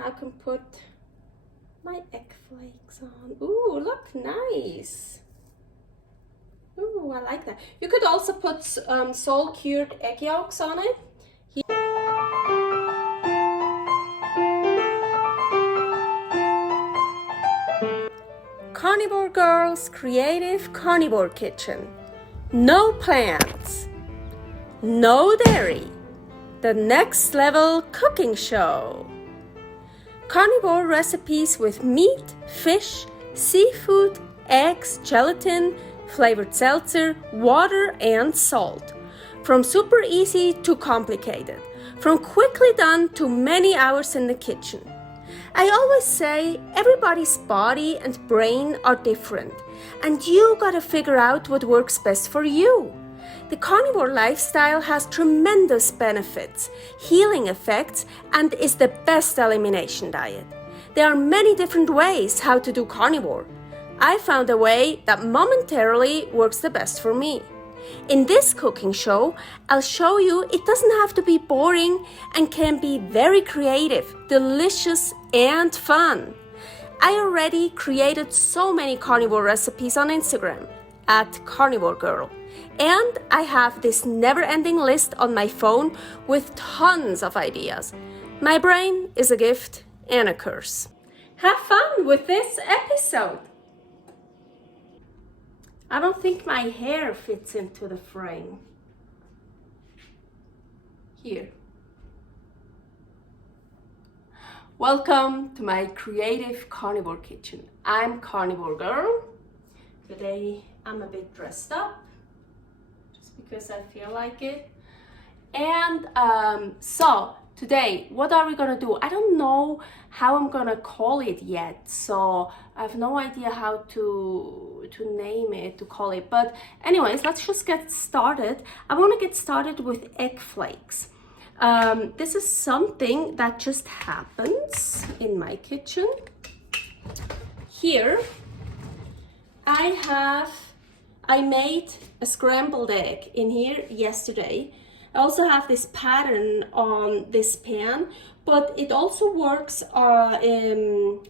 now I can put my egg flakes on. Ooh, look, nice. Ooh, I like that. You could also put salt cured egg yolks on it. Carnivore Girl's Creative Carnivore Kitchen. No plants, no dairy, the next level cooking show. Carnivore recipes with meat, fish, seafood, eggs, gelatin, flavored seltzer, water, and salt. From super easy to complicated, from quickly done to many hours in the kitchen. I always say everybody's body and brain are different, and you gotta figure out what works best for you. The carnivore lifestyle has tremendous benefits, healing effects, and is the best elimination diet. There are many different ways how to do carnivore. I found a way that momentarily works the best for me. In this cooking show, I'll show you it doesn't have to be boring and can be very creative, delicious, and fun. I already created so many carnivore recipes on Instagram at karnivorgirl. And I have this never-ending list on my phone with tons of ideas. My brain is a gift and a curse. Have fun with this episode. I don't think my hair fits into the frame. Here. Welcome to my creative carnivore kitchen. I'm Carnivore Girl. Today I'm a bit dressed up, just because I feel like it. And so today, what are we gonna do? I don't know how I'm gonna call it yet, so I have no idea how to name it, to call it. But anyways, let's just get started. I want to get started with egg flakes. This is something that just happens in my kitchen. Here I made a scrambled egg in here yesterday. I also have this pattern on this pan, but it also works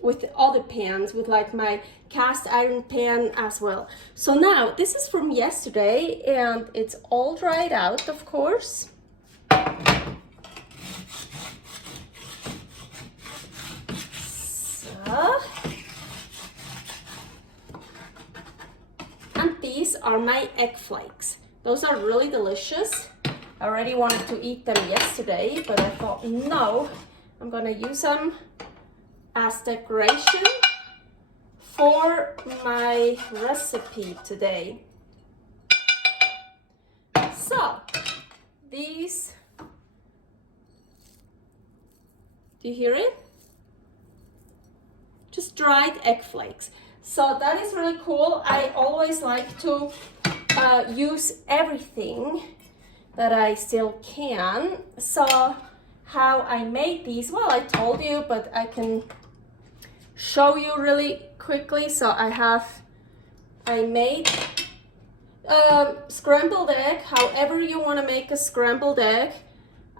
with other pans, with like my cast iron pan as well. So now this is from yesterday and it's all dried out, of course. So, and these are my egg flakes. Those are really delicious. I already wanted to eat them yesterday, but I thought, no, I'm gonna use them as decoration for my recipe today. So, these, do you hear it? Just dried egg flakes. So that is really cool. I always like to use everything that I still can. So how I made these, well, I told you, but I can show you really quickly. So I made scrambled egg, however you want to make a scrambled egg.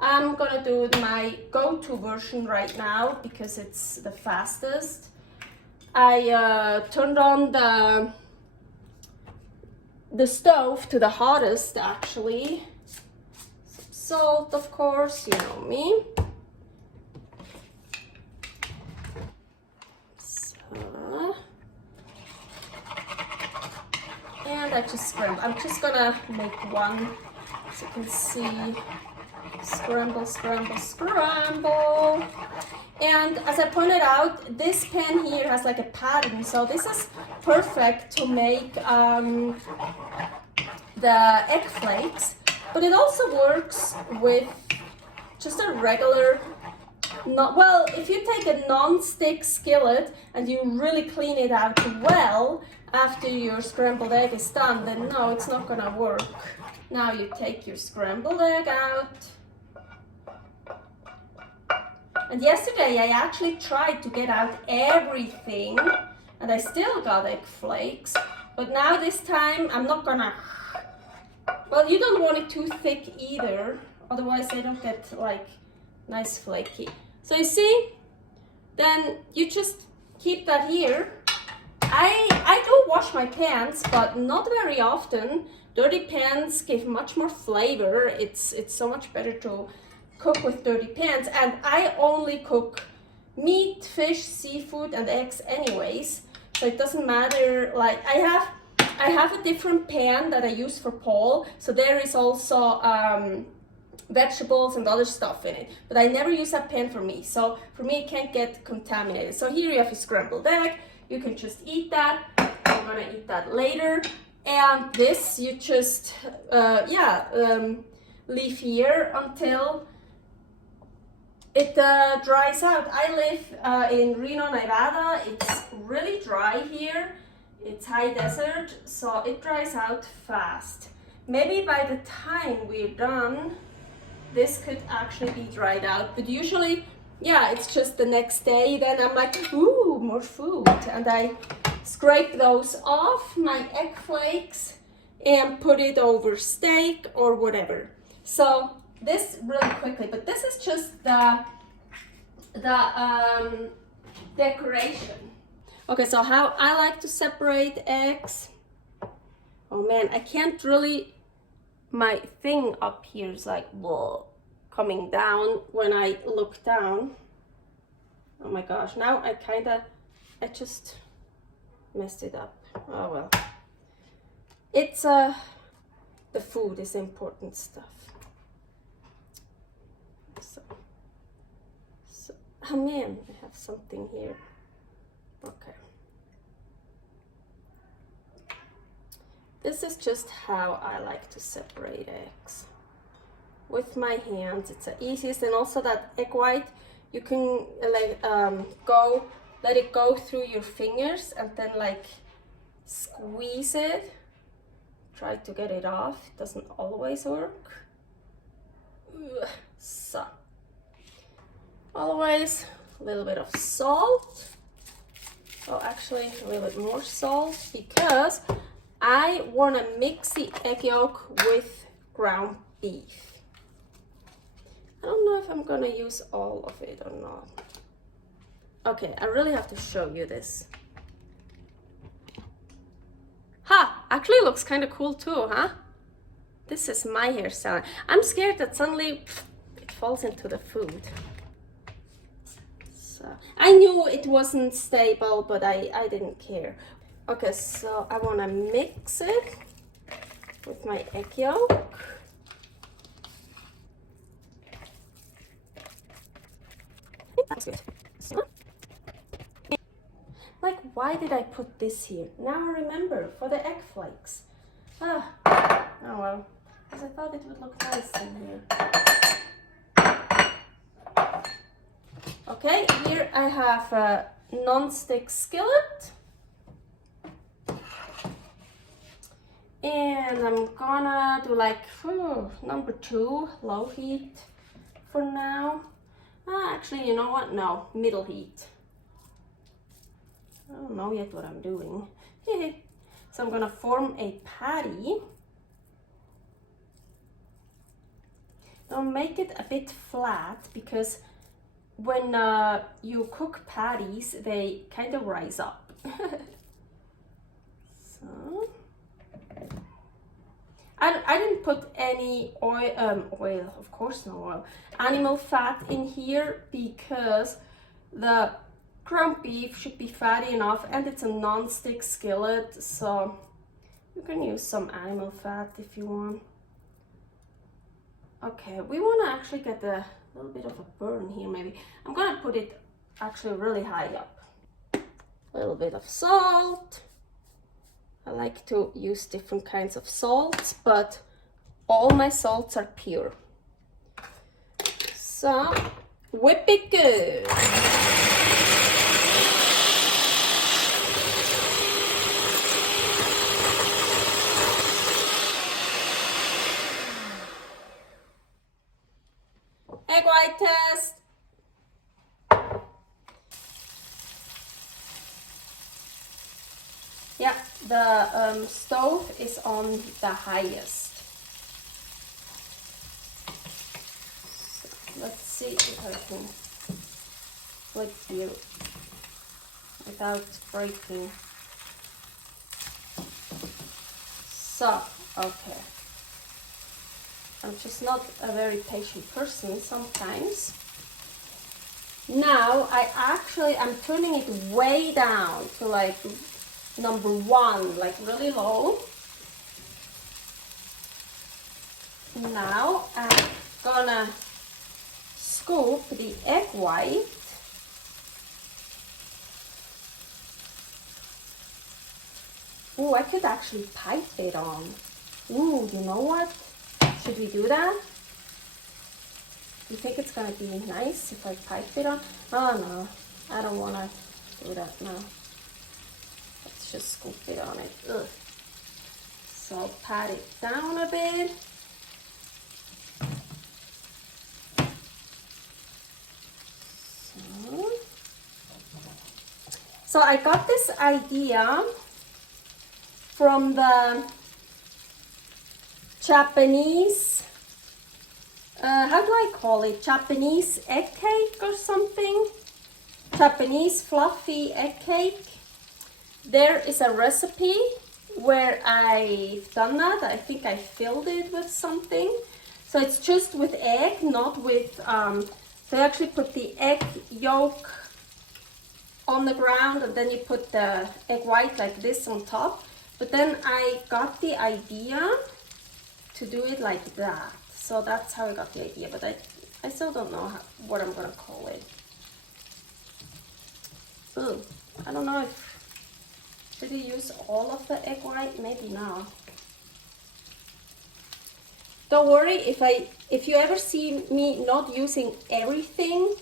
I'm gonna do my go-to version right now because it's the fastest. I turned on the stove to the hottest, actually. Salt, of course, you know me. So, and I just scramble. I'm just gonna make one, so you can see. Scramble, scramble, scramble. And as I pointed out, this pan here has like a pattern, so this is perfect to make the egg flakes. But it also works with just a regular, well, if you take a non-stick skillet and you really clean it out well after your scrambled egg is done, then no, it's not gonna work. Now you take your scrambled egg out. And yesterday I actually tried to get out everything and I still got egg flakes. But now this time I'm not gonna, well, you don't want it too thick either, otherwise they don't get like nice flaky. So you see, then you just keep that here. I do wash my pans, but not very often. Dirty pans give much more flavor. It's so much better to cook with dirty pans, and I only cook meat, fish, seafood, and eggs anyways, so it doesn't matter. Like I have a different pan that I use for Paul, so there is also vegetables and other stuff in it, but I never use that pan for me, so for me it can't get contaminated. So here you have a scrambled egg. You can just eat that. I'm gonna eat that later. And this you just leave here until it dries out. I live in Reno, Nevada. It's really dry here. It's high desert, so it dries out fast. Maybe by the time we're done, this could actually be dried out, but usually, yeah, it's just the next day. Then I'm like, ooh, more food. And I scrape those off, my egg flakes, and put it over steak or whatever. So this really quickly, but this is just the decoration. Okay, so how I like to separate eggs. Oh man, I can't really, my thing up here is like, whoa, coming down when I look down. Oh my gosh, now I just messed it up. Oh well. It's the food is important stuff. So oh man, I have something here. Okay. This is just how I like to separate eggs. With my hands, it's the easiest, and also that egg white, you can let it go through your fingers and then like squeeze it. Try to get it off. It doesn't always work. So, always a little bit of salt. Oh, actually a little bit more salt, because I want to mix the egg yolk with ground beef. I don't know if I'm gonna use all of it or not. Okay, I really have to show you this. Ha! Actually looks kind of cool too, huh? This is my hairstyle. I'm scared that suddenly it falls into the food. So I knew it wasn't stable, but I didn't care. Okay, so I want to mix it with my egg yolk. That's good. So, like, why did I put this here? Now I remember, for the egg flakes. Oh well, because I thought it would look nice in here. Okay, here I have a non-stick skillet. And I'm gonna do like number 2, low heat for now. Actually, you know what? No, middle heat. I don't know yet what I'm doing. So I'm gonna form a patty. I'll make it a bit flat, because when you cook patties, they kind of rise up. So I didn't put any oil, of course no oil, animal fat in here, because the ground beef should be fatty enough, and it's a non-stick skillet, so you can use some animal fat if you want. Okay, we want to actually get a little bit of a burn here maybe. I'm gonna put it actually really high up. A little bit of salt. I like to use different kinds of salts, but all my salts are pure. So, whip it good. Egg white test. Yeah, the stove is on the highest. So let's see if I can split here without breaking. So, okay. I'm just not a very patient person sometimes. Now I'm turning it way down to like number 1, like really low. Now I'm gonna scoop the egg white. Ooh, I could actually pipe it on. Ooh, you know what? Should we do that? Do you think it's gonna be nice if I pipe it on? Oh no, I don't wanna do that now. Let's just scoop it on it. Ugh. So pat it down a bit. So I got this idea from the Japanese, how do I call it? Japanese egg cake or something? Japanese fluffy egg cake. There is a recipe where I've done that. I think I filled it with something. So it's just with egg, not with, so you actually put the egg yolk on the ground and then you put the egg white like this on top. But then I got the idea to do it like that. So that's how I got the idea, but I still don't know what I'm gonna call it. Ooh, I don't know if, should you use all of the egg white? Maybe not. Don't worry, if you ever see me not using everything,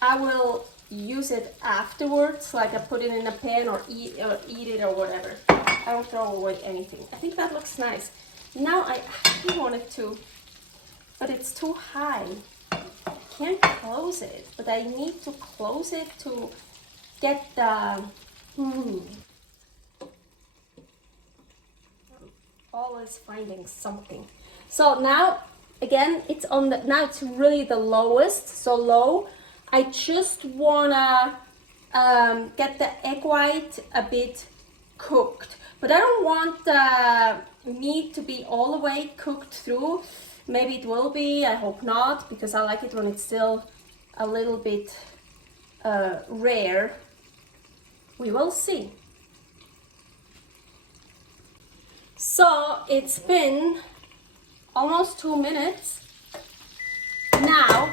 I will use it afterwards, like I put it in a pan or eat it or whatever. I don't throw away anything. I think that looks nice. Now I actually wanted to, but it's too high. I can't close it, but I need to close it to get the, always finding something. So now, again, it's on the, now it's really the lowest, so low. I just wanna get the egg white a bit cooked, but I don't want the meat to be all the way cooked through. Maybe it will be, I hope not, because I like it when it's still a little bit rare. We will see. So it's been almost 2 minutes. Now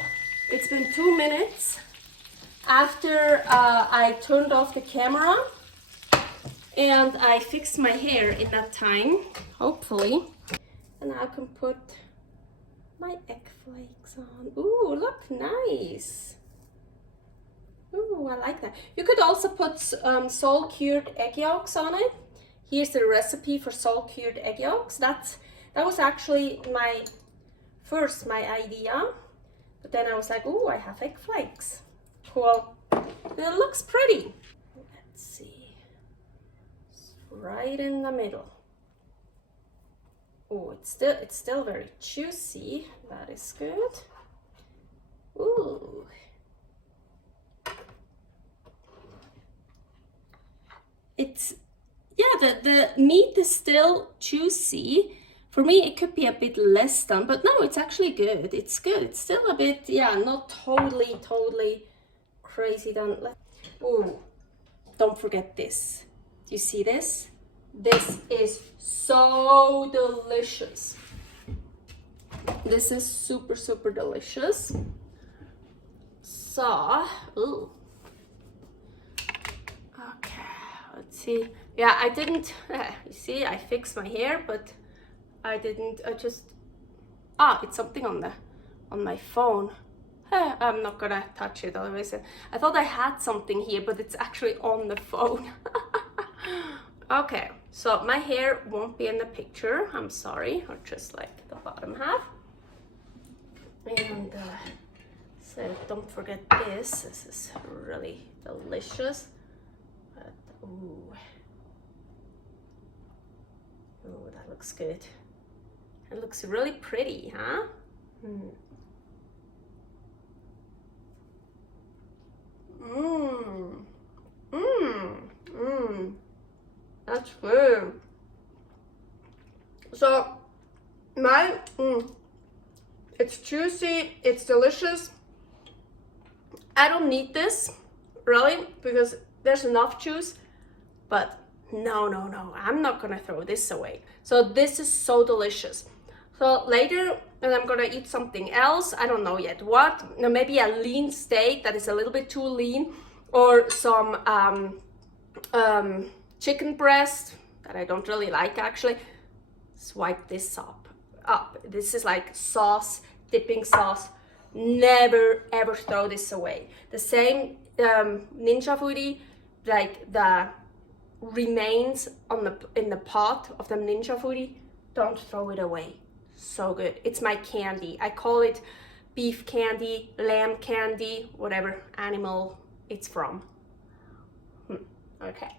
it's been 2 minutes after I turned off the camera, and I fixed my hair in that time, hopefully. And I can put my egg flakes on. Ooh, look nice. Ooh, I like that. You could also put salt cured egg yolks on it. Here's the recipe for salt cured egg yolks. That was actually my idea. But then I was like, ooh, I have egg flakes. Cool. And it looks pretty. Let's see. It's right in the middle. Oh, it's still very juicy. That is good. Ooh. It's, yeah, the meat is still juicy. For me, it could be a bit less done, but no, it's actually good. It's good. It's still a bit, yeah, not totally crazy done. Oh, don't forget this. Do you see this? This is so delicious. This is super delicious. So, ooh. Okay, let's see. Yeah, I didn't, you see, I fixed my hair, but I just, it's something on my phone. I'm not gonna touch it, otherwise I thought I had something here, but it's actually on the phone. Okay, so my hair won't be in the picture, I'm sorry, or just like the bottom half. And so don't forget this is really delicious. But, ooh, that looks good. It looks really pretty, huh? Mmm. Mmm. Mmm. That's good. So, it's juicy, it's delicious. I don't need this, really, because there's enough juice, but no, I'm not gonna throw this away. So this is so delicious. So later, when I'm gonna eat something else, I don't know yet what, maybe a lean steak that is a little bit too lean, or some chicken breast that I don't really like actually. Swipe this up. This is like sauce, dipping sauce. Never ever throw this away. The same ninja foodie, like the remains in the pot of the ninja foodie, don't throw it away. So good. It's my candy. I call it beef candy, lamb candy, whatever animal it's from. Okay.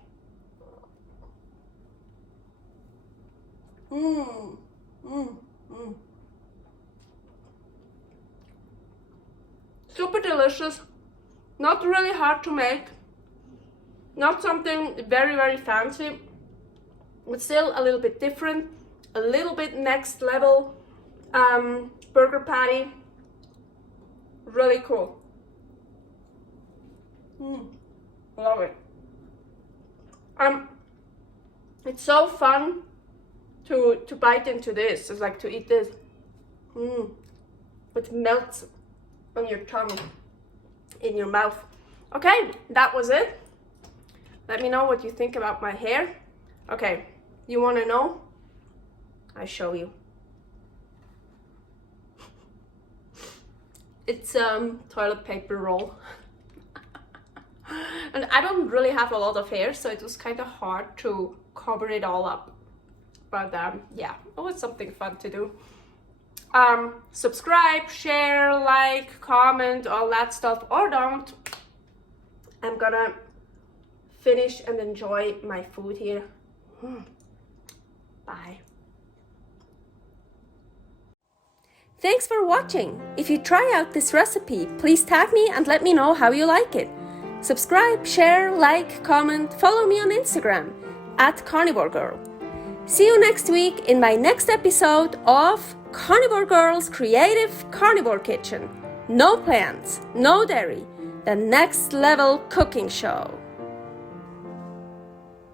Super delicious, not really hard to make, not something very, very fancy, but still a little bit different, a little bit next level burger patty. Really cool. Love it. It's so fun to bite into this. It's like to eat this. It melts on your tongue, in your mouth. Okay, that was it. Let me know what you think about my hair. Okay, you want to know? I show you. It's toilet paper roll. And I don't really have a lot of hair, so it was kind of hard to cover it all up. But yeah, it was something fun to do. Subscribe, share, like, comment, all that stuff, or don't. I'm gonna finish and enjoy my food here. Bye. Thanks for watching. If you try out this recipe, please tag me and let me know how you like it. Subscribe, share, like, comment, follow me on Instagram @karnivorgirl. See you next week in my next episode of Carnivore Girl's Creative Carnivore Kitchen. No plants, no dairy, the next level cooking show.